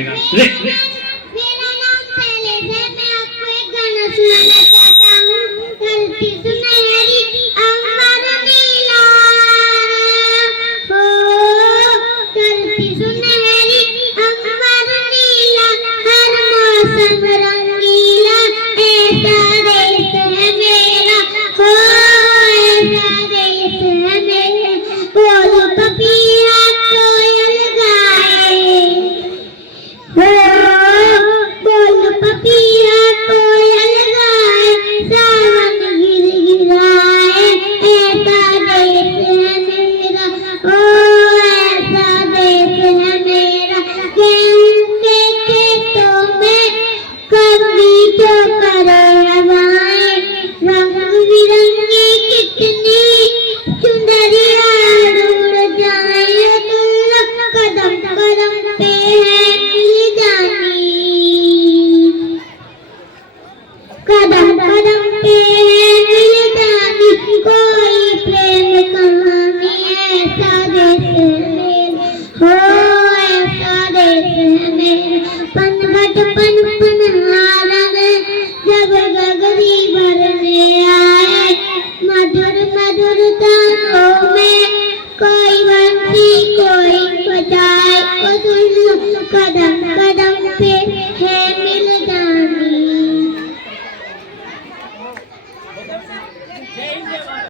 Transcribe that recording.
मेरा नाम शैलेश है। मैं आपको एक गाना सुनाना चाहता हूँ। धरती सुनहरी अंबर नीला हो, धरती सुनहरी अंबर नीला, हर मौसम रंगीला, ऐसा देश है मेरा हो, ऐसा देश है मेरा। कोयल पपीहा कोयल गाए हो, कोयल पपीहा कोयल गाए, सावन गिरगिराए, ऐसा देश है मेरा हो, ऐसा देश है मेरा। गेहूं के खेतों में कभी तो करे हवाएं, रंग बिरंगी कितनी चुनरिया उड़ जाए, तुल्ला कदम कदम पे है जानी, कदम कदम पे है मिल जानी, कोई प्रेम कहानी, ऐसा देश है मेरा हो, ऐसा देश है मेरा। पनघट पन पनहारन जब गगरी भरने आए, मधुर मधुर तानों में कोई बंसी कोई बजाए, ओ सुन लो कदम कदम पे है